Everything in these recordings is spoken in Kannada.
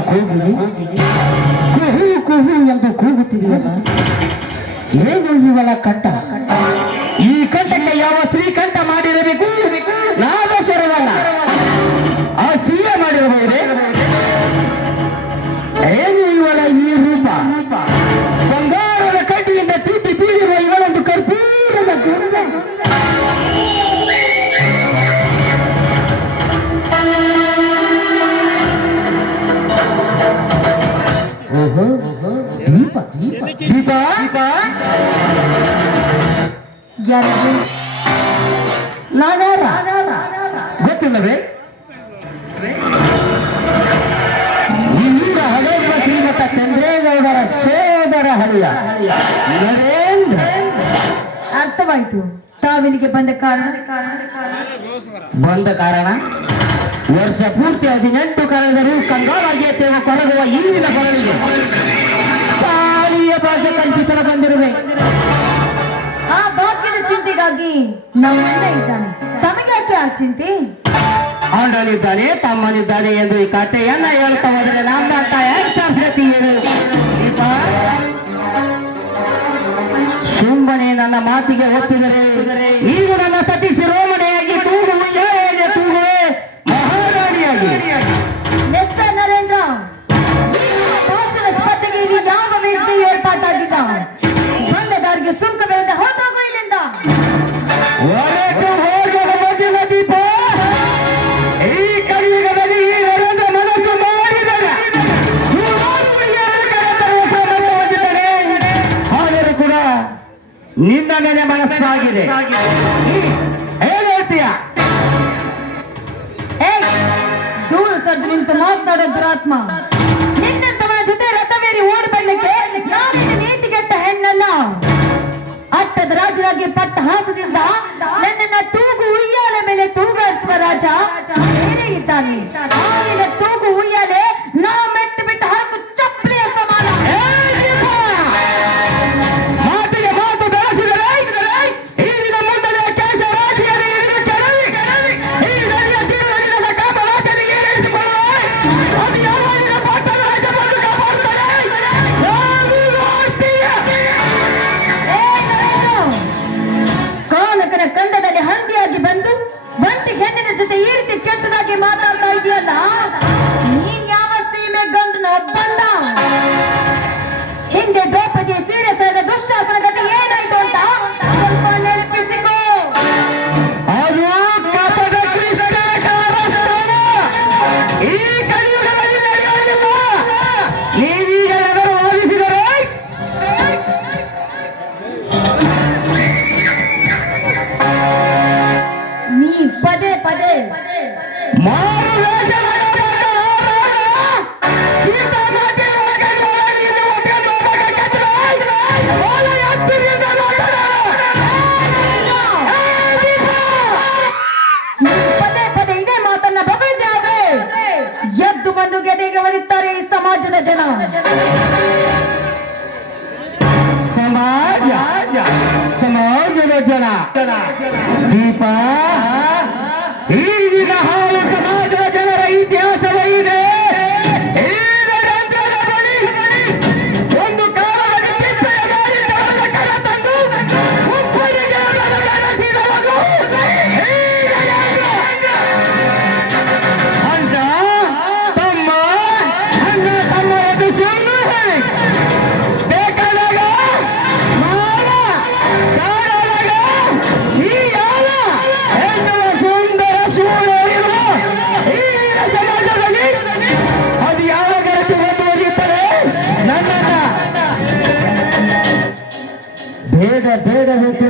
ಕೂಗಿದೆ ಕುಹು ಕುಹು ಎಂದು ಕೂಗುತ್ತಿದೆಯಲ್ಲ ಏನು ಇವಳ ಕಂಠ ದೀಪ ದೀಪ ದೀಪ? ದೀಪ? ಗೊತ್ತಿಲ್ಲವೇ? ಇಲ್ಲಿಂದ ಹಳೆಯುವ ಶ್ರೀಮತ ಚಂದ್ರೇಗೌಡರ ಸೋದರ ಹಳ್ಳ. ನರೇಂದ್ರ. ಅರ್ಥವಾಯ್ತು. ತಾವಿಲ್ಲಿಗೆ ಬಂದ ಕಾರಣ? ಬಂದ ಕಾರಣ? ವರ್ಷ ಪೂರ್ತಿ ಹದಿನೆಂಟು ಕಳೆದರೂ ಕಂಗಾಲಾಗಿಯೇ ತೇವ ಕೊರಗುವ ಈಗಿನ ಕೊರಳಿಗೆ. ತಾಳಿಯ ಭಾಷೆ ಕಲ್ಪಿಸಲು ಬಂದಿರುವೆ. ಆ ಭಾಗ್ಯದ ಚಿಂತೆಗಾಗಿ ನಮ್ಮಣ್ಣ ಇದ್ದಾನೆ. ತಮಗ್ಯಾಕೆ ಆ ಚಿಂತೆ? ಅಣ್ಣನಿದ್ದಾನೆ ತಮ್ಮನಿದ್ದಾನೆ ಎಂದು ಈ ಕಥೆಯನ್ನ ಹೇಳ್ತಾ ಹೋದ್ರೆ ನಮ್ಮಂತ ಎಚ್ಚರಿಸತಿ ಸುಮ್ಮನೆ ನನ್ನ ಮಾತಿಗೆ ಒಪ್ಪಿದರೆ ಈಗ ನನ್ನ ಸತಿ ನಿನ್ನ ಮೇಲೆ ಮನಸ್ಸಾಗಿದೆ. ಏನ್ ಹೇಳ್ತೀಯ? ದೂರ ಸದ್ದು ನಿಂತು ಮಾತನಾಡೋ ದುರಾತ್ಮ. ನಿನ್ನಂತವ ಜೊತೆ ರಥವೇರಿ ಓಡಿ ಬರ್ಲಿಕ್ಕೆ ನಾನೇನು ನೀತಿಗೆಟ್ಟ ಹೆಣ್ಣಲ್ಲ. ಅತ್ತದ ರಾಜರಾಗಿ ಪಟ್ಟ ಹಾಸದಿಂದ ನನ್ನನ್ನ ತೂಗು ಉಯ್ಯಾಲ ಮೇಲೆ ತೂಗಾಡಿಸುವ ರಾಜ ಇದ್ದಾನೆ. ಹಿಂದೆ जन जन समाज समाज जन जन। दीपा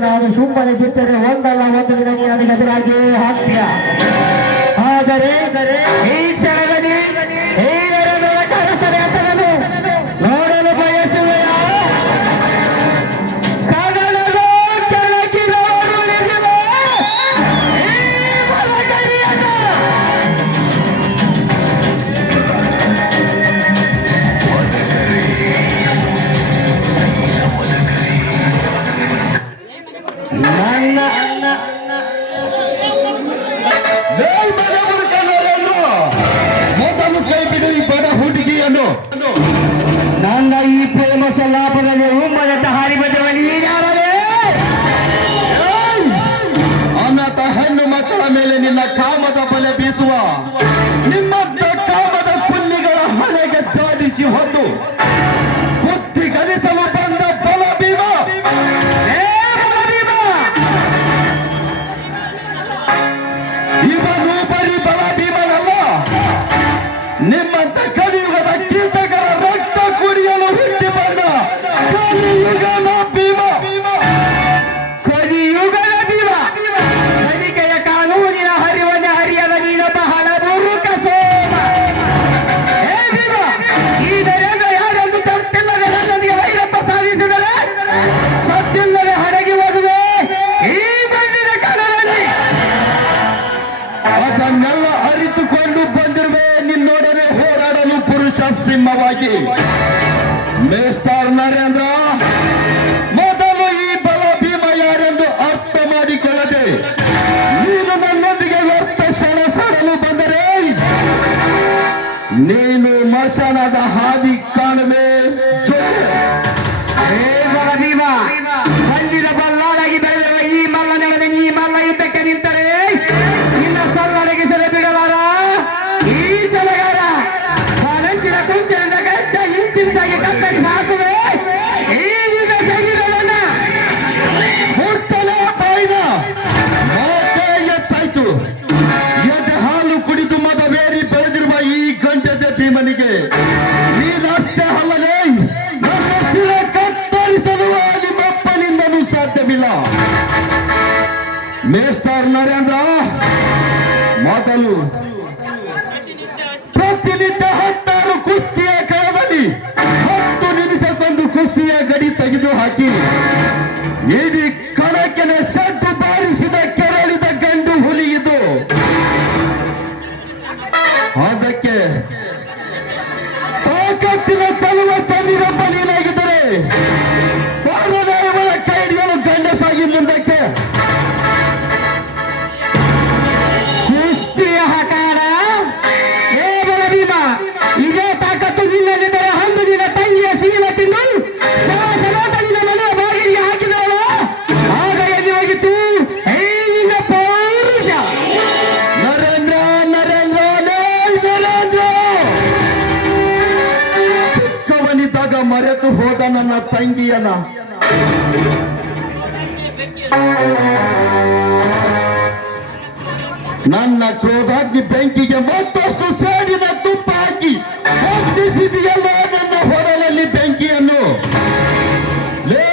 ನಾನು ಸುಮ್ಮನೆ ಬಿಟ್ಟರೆ ಒಂದಲ್ಲ ಒಂದು ದಿನ ನೀನು ನನಗೆ ಎದುರಾಗಿ ಹಾಕ್ತೀಯ. ಆದರೆ ಈ ಕ್ಷಣದಲ್ಲಿ ಪುರುಷ ಸಿಂಹವಾಗಿ ಮೇಸ್ಟಾರ್ ನರೇಂದ್ರ ಮೊದಲು ಪ್ರತಿನಿತ್ಯ ಹತ್ತಾರು ಕುಸ್ತಿಯ ಕಾಲದಲ್ಲಿ ಹತ್ತು ನಿಮಿಷಕ್ಕೊಂದು ಕುಸ್ತಿಯ ಗಡಿ ತೆಗೆದು ಹಾಕಿ. ಇಡೀ ಕಣಕ್ಕೆನೆ ಸದ್ದು ಬಾರಿಸಿದ ಕೆರಳಿದ ಗಂಡು ಹುಲಿಯಿದು. ಅದಕ್ಕೆ ತಾಕತ್ತಿನ ತಲುವ ಚಂದಿರ ಬಲಿನಾಗಿದ್ದರೆ ಹೋದ ನನ್ನ ತಂಗಿಯನ. ನನ್ನ ಕ್ರೋಧಾಗ್ನಿ ಬೆಂಕಿಗೆ ಮತ್ತಷ್ಟು ಸೇಡಿನ ತುಪ್ಪ ಹಾಕಿ ಹೊತ್ತಿಸಿದೆಯಲ್ಲ ನನ್ನ ಹೊರಲಲ್ಲಿ ಬೆಂಕಿಯನ್ನು. ಲೇ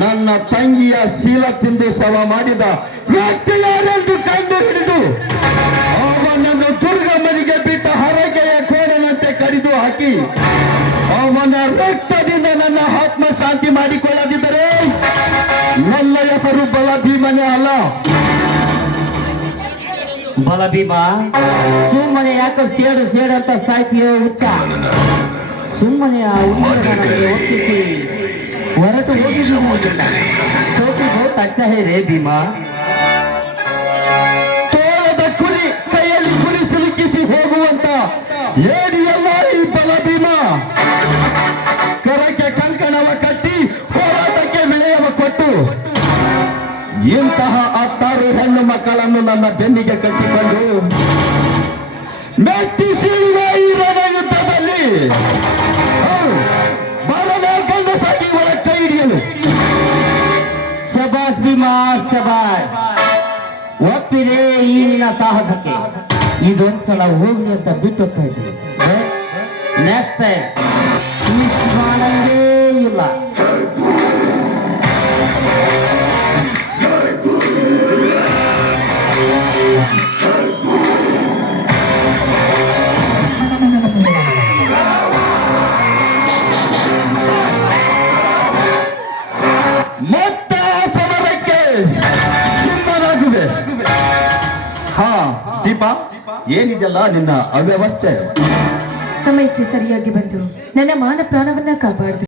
ನನ್ನ ತಂಗಿಯ ಶೀಲ ತಿಂದು ಶವ ಮಾಡಿದ ವ್ಯಕ್ತಿ ಯಾರೆಂದು ಕಂಡು ಹಿಡಿದು. ಬಲಭೀಮ ಸುಮ್ಮನೆ ಯಾಕೆ ಸೇಡು ಸೇಡು ಅಂತ ಸಾಯ್ತೀಯೋ ಹುಚ್ಚ? ಸುಮ್ಮನೆ ಆ ಒಪ್ಪಿಸಿ. ಹೊರಟು ಹೋಗಿ ಚೋಟಿ ಬಹುತ್ ಅಚ್ಚ ಹೇ ರೇ ಭೀಮಾ. ತೋಳದ ಕುರಿ ಕೈಯಲ್ಲಿ ಕುರಿ ಸಿಲುಕಿಸಿ ಹೋಗುವಂತ ಏಡಿ ಈ ಬಲ ಭೀಮ ಕರಕ್ಕೆ ಕಂಕಣವ ಕಟ್ಟಿ ಹೋರಾಟಕ್ಕೆ ವಿಳಯವ ಕೊಟ್ಟು ಇಂತಹ ಹತ್ತಾರು ಹೆಣ್ಣು ಮಕ್ಕಳನ್ನು ನನ್ನ ಬೆನ್ನಿಗೆ ಕಟ್ಟಿಕೊಂಡು ಮೆಟ್ಟಿಸಿರುವ ಈ ರಣ ಯುದ್ಧದಲ್ಲಿ ಹೌದು, ಬಲದ ಗಂಡಸಾಗಿ ಇವರ ಕೈ ಹಿಡಿಯಲು. ಶಬಾಸ್ ಭೀಮಾ ಒಪ್ಪಿದೆ ಈ ಸಾಹಸಕ್ಕೆ. ಇದೊಂದ್ಸಲ ಹೋಗ್ಲಿ ಅಂತ ಬಿಟ್ಟು ಹೋಗ್ತಾ ಇದ್ದೀವಿ ನೆಕ್ಸ್ಟ್ ಟೈಮ್ ಮಾಡಂಗೇ ಇಲ್ಲ. ಏನಿದೆಲ್ಲ ನಿನ್ನ ಅವ್ಯವಸ್ಥೆ? ಸಮಯಕ್ಕೆ ಸರಿಯಾಗಿ ಬಂದು ನನ್ನ ಮಾನ ಪ್ರಾಣವನ್ನ ಕಾಪಾಡಿದ್ರು